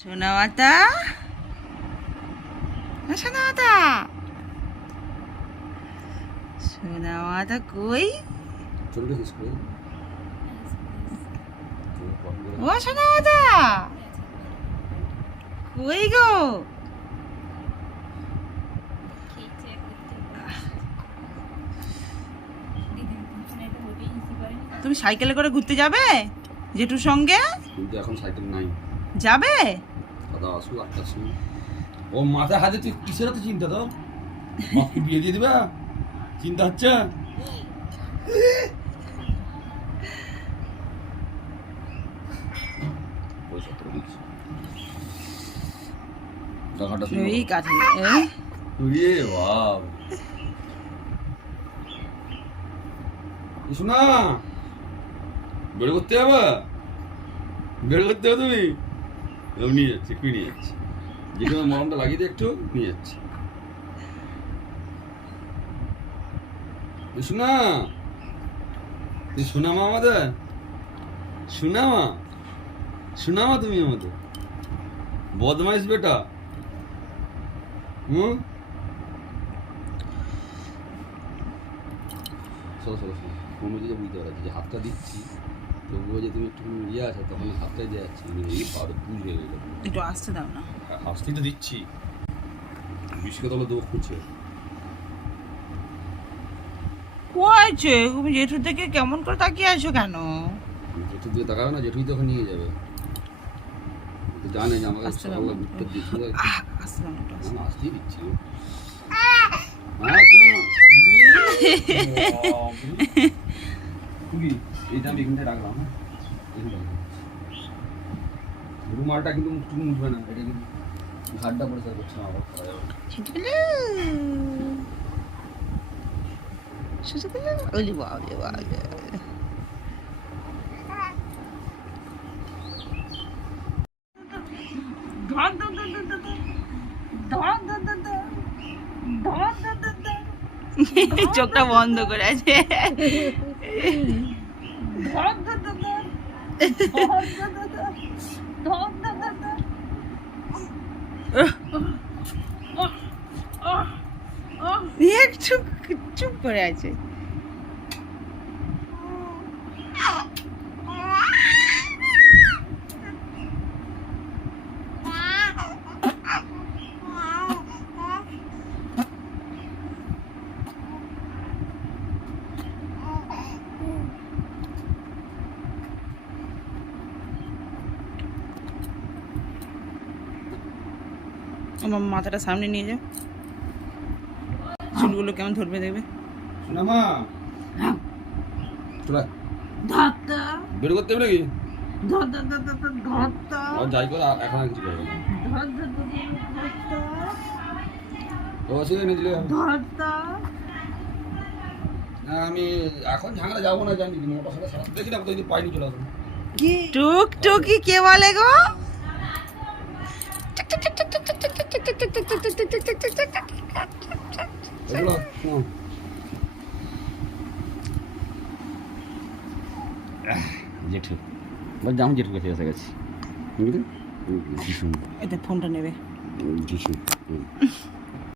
সোনা মাতা, সোনা মাতা, সোনা মাতা কই? ও সোনা মাতা কই গো? তুমি সাইকেলে করে ঘুরতে যাবে জেঠুর সঙ্গে? কিন্তু এখন সাইকেল নাই। যাবে? দাদা আসুক 8টার সময়। ও মাথা হাতে তুই কিসের এত চিন্তা তো? মাকে বিয়ে দিয়ে দিবা? চিন্তা হচ্ছে? পয়সা তো দিচ্ছি। টাকাটা এই কাঠে তুই বাব। শোনা বের করতে হবে, বের করতে হবে তুমি। নিয়ে যাচ্ছি, কি নিয়ে যাচ্ছি, যেখানে মরমটা লাগিয়ে দিয়ে একটু নিয়ে যাচ্ছি। শোনা, তুই শোনামা আমাদের, শোনামা, শোনামা তুমি আমাদের বদমাইশ বেটা। চলো চলো চলো, কোনো দিকে বুঝতে পারছি যে হাতটা দিচ্ছি তবুও যে তুমি একটু ইয়ে আছে, তখন হাতটাই দেওয়া যাচ্ছে এই পারো বুঝ হয়ে গেল। একটু আসতে দাও না। আসতেই তো দিচ্ছি, বিষকে তলে দেবো খুঁজছে। হয়েছে তুমি জেঠুর থেকে কেমন করে তাকিয়ে আছো কেন? জেঠুর দিকে তাকাবে না, জেঠুই তখন নিয়ে যাবে। জানে যে আমাকে আসতে দাও, উত্তর দিচ্ছি, আসতে দাও না, একটু আসতে দাও। আসতেই দিচ্ছি। এইটা আমি এখানটায় রাখলাম। রুমালটা কিন্তু মুখ মুছবে না, এটা কিন্তু ঘাটটা পরিষ্কার করছে না, আবার করা যাবে। ওলি বাবা, ওলি বাবা। চোখটা বন্ধ করে আছে। চুপ চুপ করে আছে। আমার মাথাটা সামনে নিয়ে যাও, চুলগুলো কেমন ধরবে দেখবে। শোনামা চলে বের করতে হবে নাকি? আর যাই করে এখন আর কিছু করবে না। এনে দিলে আমি এখন ঝাঙড়া যাবো না, জানি মোটর সাথে সারা দেখি না, কোথাও পাইনি, চলে আসবো। টুকটুকি কে বলে গো? এগুলো জেঠু বলছি, আমি জেঠুর কাছে এসে গেছি। এতে ফোনটা নেবে।